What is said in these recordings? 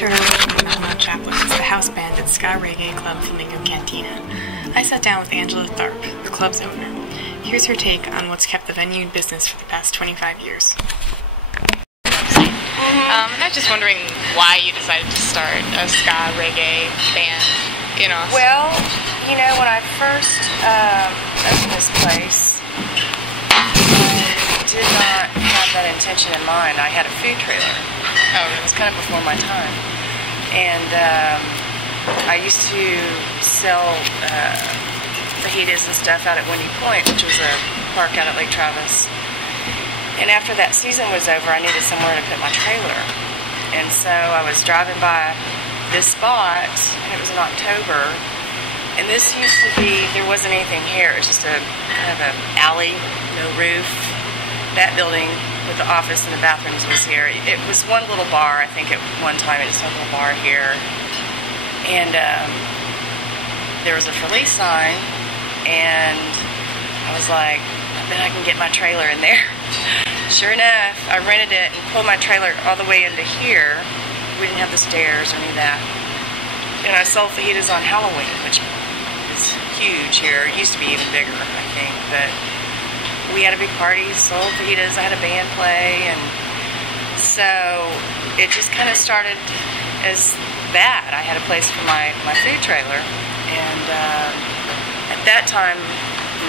Producer of Mount Chaplains, the house band at Ska Reggae Club Flamingo Cantina, I sat down with Angela Tharp, the club's owner. Here's her take on what's kept the venue in business for the past 25 years. I was just wondering why you decided to start a ska reggae band in Austin. Well, you know, when I first opened this place, I did not have that intention in mind. I had a food trailer. Oh, really? It was kind of before my time. And I used to sell fajitas and stuff out at Windy Point, which was a park out at Lake Travis. And after that season was over, I needed somewhere to put my trailer. And so I was driving by this spot, and it was in October. And this used to be, there wasn't anything here. It was just a kind of an alley, no roof. That building with the office and the bathrooms was here. It was one little bar, I think at one time. It just had a little bar here. And there was a for lease sign, and I was like, I bet I can get my trailer in there. Sure enough, I rented it and pulled my trailer all the way into here. We didn't have the stairs or any of that. And I sold fajitas on Halloween, which is huge here. It used to be even bigger, I think. But we had a big party, sold fajitas, I had a band play, and so it just kind of started as that. I had a place for my food trailer, and at that time,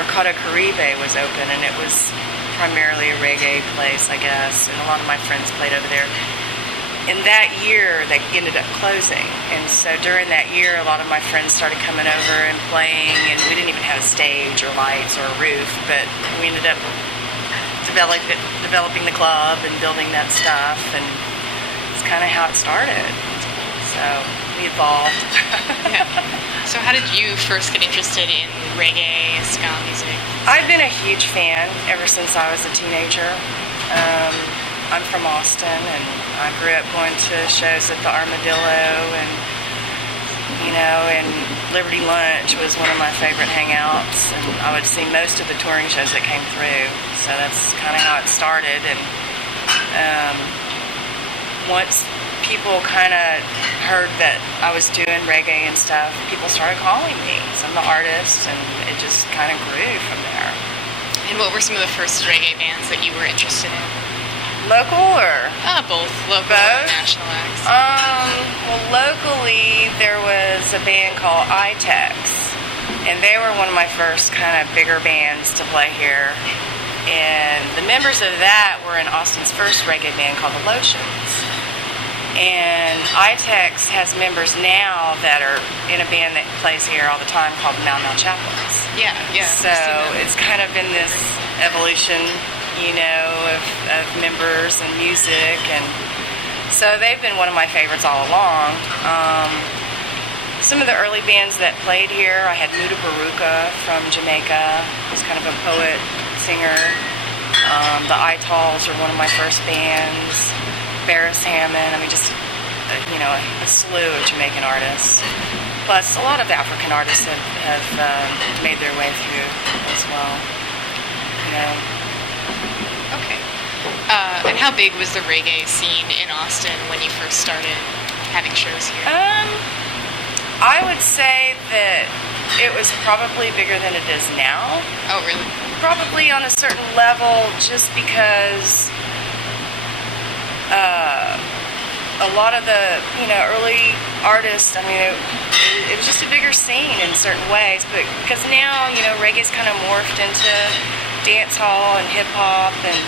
Mercado Caribe was open, and it was primarily a reggae place, I guess, and a lot of my friends played over there. In that year, they ended up closing, and so during that year, a lot of my friends started coming over and playing, and we didn't even have a stage or lights or a roof, but we ended up developing the club and building that stuff, and it's kind of how it started. So we evolved. Yeah. So how did you first get interested in reggae, ska music? I've been a huge fan ever since I was a teenager. I'm from Austin, and I grew up going to shows at the Armadillo, and and Liberty Lunch was one of my favorite hangouts, and I would see most of the touring shows that came through. So that's kind of how it started. And once people kind of heard that I was doing reggae and stuff, people started calling me, some of the artists, and it just kind of grew from there. And what were some of the first reggae bands that you were interested in? Local or? Both. Local Both? and national acts. Well, locally, there was a band called ITEX, and they were one of my first kind of bigger bands to play here. And the members of that were in Austin's first reggae band called The Lotions. And ITEX has members now that are in a band that plays here all the time called the Mount Chaplains. Yeah. So it's kind of been this evolution, of members and music, and so they've been one of my favorites all along. Some of the early bands that played here, I had Muda Baruka from Jamaica, who's kind of a poet, singer. The Itals were one of my first bands. Barris Hammond, a slew of Jamaican artists. Plus, a lot of African artists have made their way through as well. Okay. And how big was the reggae scene in Austin when you first started having shows here? I would say that it was probably bigger than it is now. Oh, really? Probably on a certain level, just because a lot of the early artists, it was just a bigger scene in certain ways, but because now reggae's kind of morphed into dance hall and hip hop, and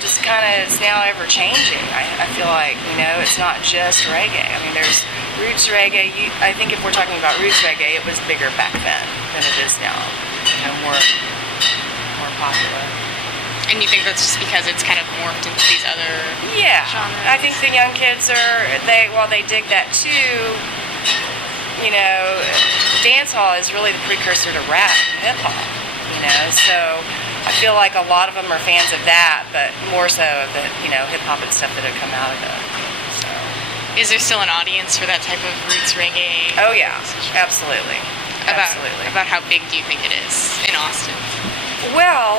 just kind of it's now ever changing. I feel like it's not just reggae. There's roots reggae. I think if we're talking about roots reggae, it was bigger back then than it is now. More popular. And you think that's just because it's kind of morphed into these other genres? I think the young kids while they dig that too, dance hall is really the precursor to rap and hip hop, so I feel like a lot of them are fans of that, but more so of the, hip hop and stuff that have come out of it. So. Is there still an audience for that type of roots reggae? Oh yeah, absolutely. Absolutely. About how big do you think it is in Austin? Well,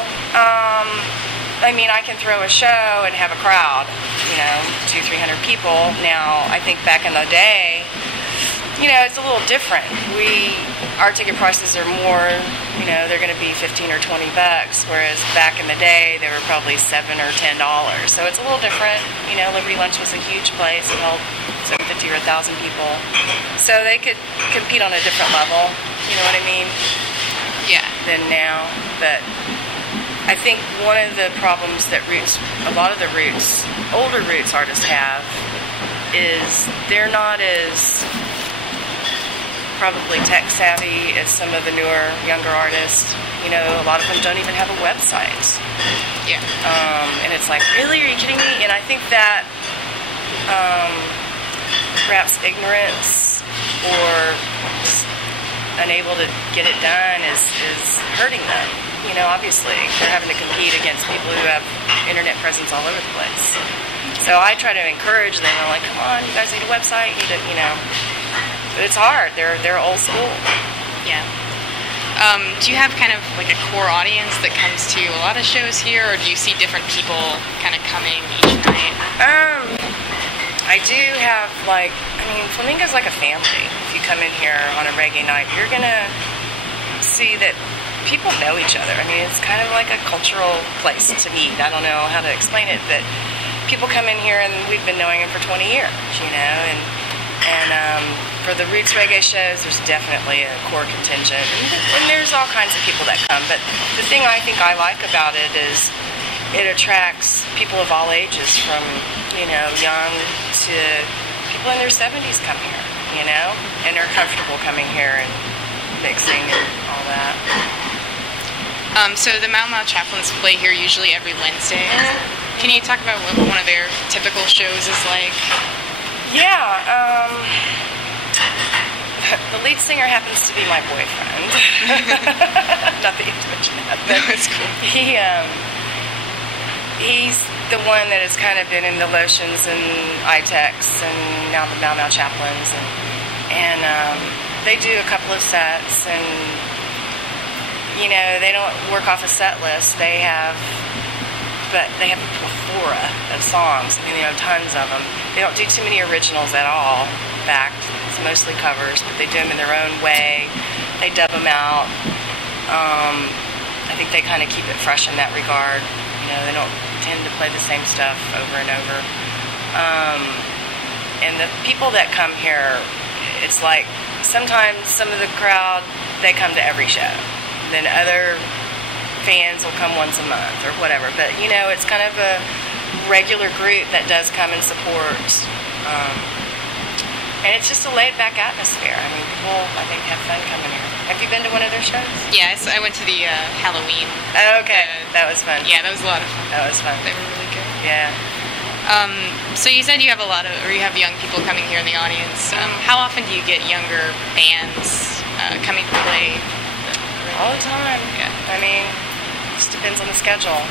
I mean, I can throw a show and have a crowd, 200-300 people. Now, I think back in the day, it's a little different. Our ticket prices are more, they're going to be $15 or $20, whereas back in the day, they were probably $7 or $10. So it's a little different. Liberty Lunch was a huge place. It held 750 or 1,000 people. So they could compete on a different level, you know what I mean? Yeah. Than now. But I think one of the problems that a lot of the older roots artists have is they're not as probably tech savvy as some of the newer, younger artists. A lot of them don't even have a website. Yeah. And it's like, really? Are you kidding me? And I think that perhaps ignorance or just unable to get it done is hurting them. Obviously, they're having to compete against people who have internet presence all over the place. So I try to encourage them. I'm like, come on, you guys need a website. You need to, But it's hard. They're old school. Yeah. Do you have kind of like a core audience that comes to a lot of shows here, or do you see different people kind of coming each night? I do have Flamingo's like a family. If you come in here on a reggae night, you're gonna see that people know each other. I mean, it's kind of like a cultural place to meet. I don't know how to explain it, but people come in here and we've been knowing them for 20 years, and for the roots reggae shows, there's definitely a core contingent, and there's all kinds of people that come. But the thing I think I like about it is it attracts people of all ages, from young to people in their 70s come here, and they're comfortable coming here and mixing and all that. So the Mau Mau Chaplains play here usually every Wednesday. Can you talk about what one of their typical shows is like? Yeah, the lead singer happens to be my boyfriend. Not that you mention that, but that's cool. He's the one that has kind of been in the Lotions and iTechs and now the Mau Mau Chaplains, and they do a couple of sets, and they don't work off a set list. They have a plethora of songs. I mean, tons of them. They don't do too many originals at all. In fact, it's mostly covers, but they do them in their own way. They dub them out. I think they kind of keep it fresh in that regard. They don't tend to play the same stuff over and over. And the people that come here, it's like sometimes some of the crowd, they come to every show. Then other fans will come once a month or whatever. But, it's kind of a regular group that does come and support. And it's just a laid-back atmosphere. I mean, people, I think, have fun coming here. Have you been to one of their shows? Yes, I went to the Halloween. Oh, okay. That was fun. Yeah, that was a lot of fun. That was fun. They were really good. Yeah. So you said you have you have young people coming here in the audience. How often do you get younger bands coming to play? All the time. Yeah. I mean, it just depends on the schedule.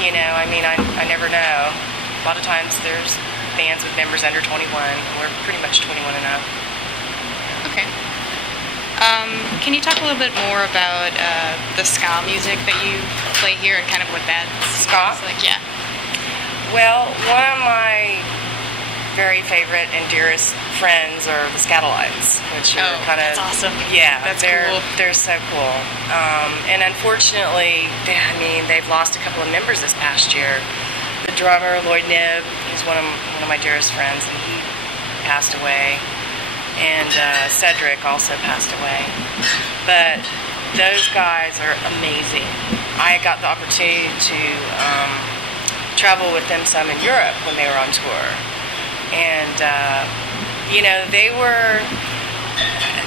I never know. A lot of times there's bands with members under 21. We're pretty much 21 and up. Okay. Can you talk a little bit more about the ska music that you play here and kind of what that ska is like? Yeah. Well, one of my very favorite and dearest friends are the Scatolites, which are kind of... that's awesome. Yeah, that's cool. Cool. They're so cool. And unfortunately, they've lost a couple of members this past year. The drummer, Lloyd Knibb, he's one of my dearest friends, and he passed away. And Cedric also passed away. But those guys are amazing. I got the opportunity to travel with them some in Europe when they were on tour. And,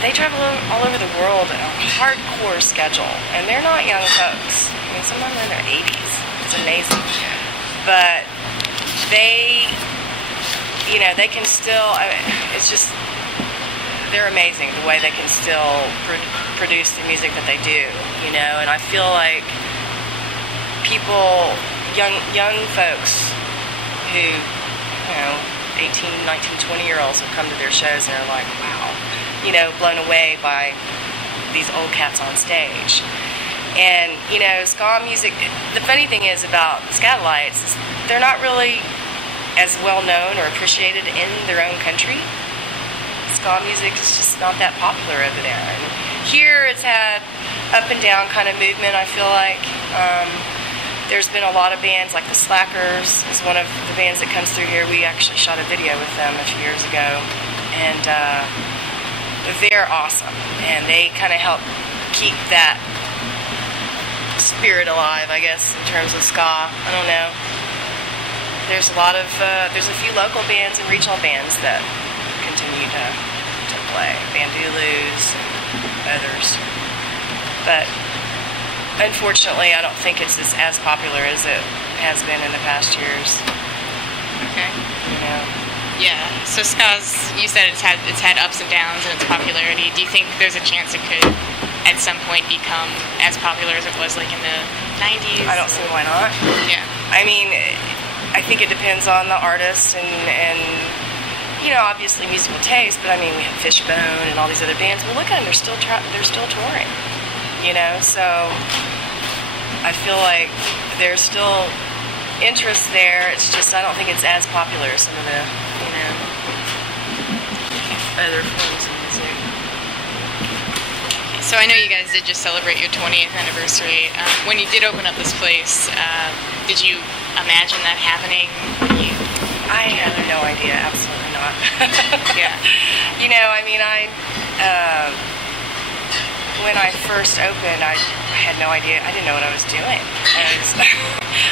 they travel all over the world on a hardcore schedule. And they're not young folks. I mean, some of them are in their 80s. It's amazing. But they can still, it's just, they're amazing the way they can still produce the music that they do, and I feel like people, young folks who, 18, 19, 20-year-olds have come to their shows and are like, wow, blown away by these old cats on stage. And, you know, ska music, the funny thing is about Skatalites is they're not really as well known or appreciated in their own country. Ska music is just not that popular over there. And here it's had up and down kind of movement, I feel like. There's been a lot of bands, like the Slackers is one of the bands that comes through here. We actually shot a video with them a few years ago. And they're awesome. And they kind of help keep that spirit alive, I guess, in terms of ska. I don't know. There's there's a few local bands and regional bands that continue to play. Bandulus and others. But unfortunately, I don't think it's as popular as it has been in the past years. Okay. You know. Yeah. So ska's, you said it's had ups and downs in its popularity. Do you think there's a chance it could, at some point, become as popular as it was like in the 90s? I don't see why not. Yeah. I mean, I think it depends on the artist and you know, obviously musical taste. But I mean, we have Fishbone and all these other bands. Well, look at them; they're still touring. You know, so I feel like there's still interest there. It's just I don't think it's as popular as some of the, you know, other forms of music. So I know you guys did just celebrate your 20th anniversary. When you did open up this place, did you imagine that happening? I have no idea. Absolutely not. Yeah. You know, I mean, when I first opened, I had no idea. I didn't know what I was doing.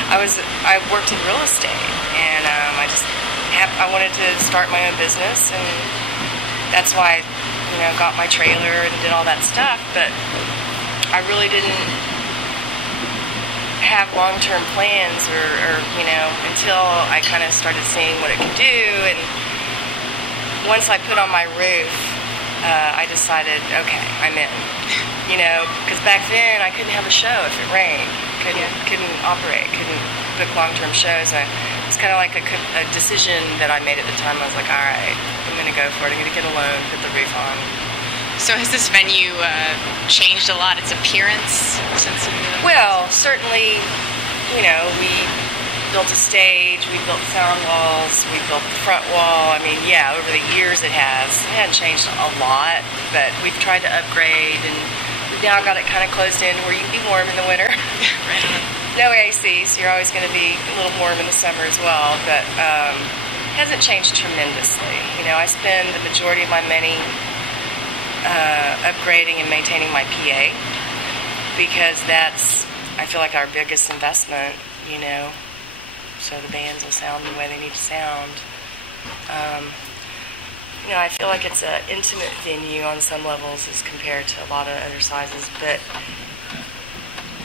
I worked in real estate, and I wanted to start my own business, and that's why I got my trailer and did all that stuff. But I really didn't have long-term plans, or until I kind of started seeing what it could do. And once I put on my roof, I decided, okay, I'm in. Because back then I couldn't have a show if it rained. Couldn't operate. Couldn't book long-term shows. And it's kind of like a decision that I made at the time. I was like, all right, I'm going to go for it. I'm going to get a loan, put the roof on. So has this venue changed a lot, its appearance since you moved? Well, certainly, we built a stage, we built sound walls, we built the front wall. I mean, yeah, over the years it hasn't changed a lot, but we've tried to upgrade, and we've now got it kind of closed in where you can be warm in the winter. Right. No AC, so you're always going to be a little warm in the summer as well, but it hasn't changed tremendously. I spend the majority of my money upgrading and maintaining my PA, because that's, I feel like, our biggest investment, so the bands will sound the way they need to sound. I feel like it's an intimate venue on some levels as compared to a lot of other sizes, but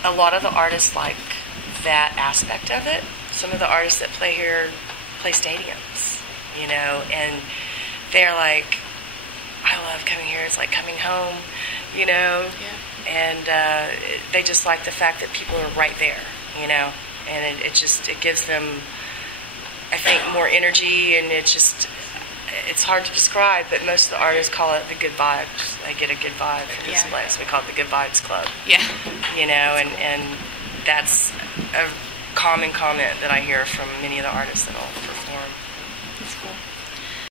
a lot of the artists like that aspect of it. Some of the artists that play here play stadiums, and they're like, I love coming here. It's like coming home, Yeah. And they just like the fact that people are right there, and it gives them, I think, more energy, and it's hard to describe, but most of the artists call it the good vibes. I get a good vibe from this place. We call it the Good Vibes Club. Yeah. And that's a common comment that I hear from many of the artists that'll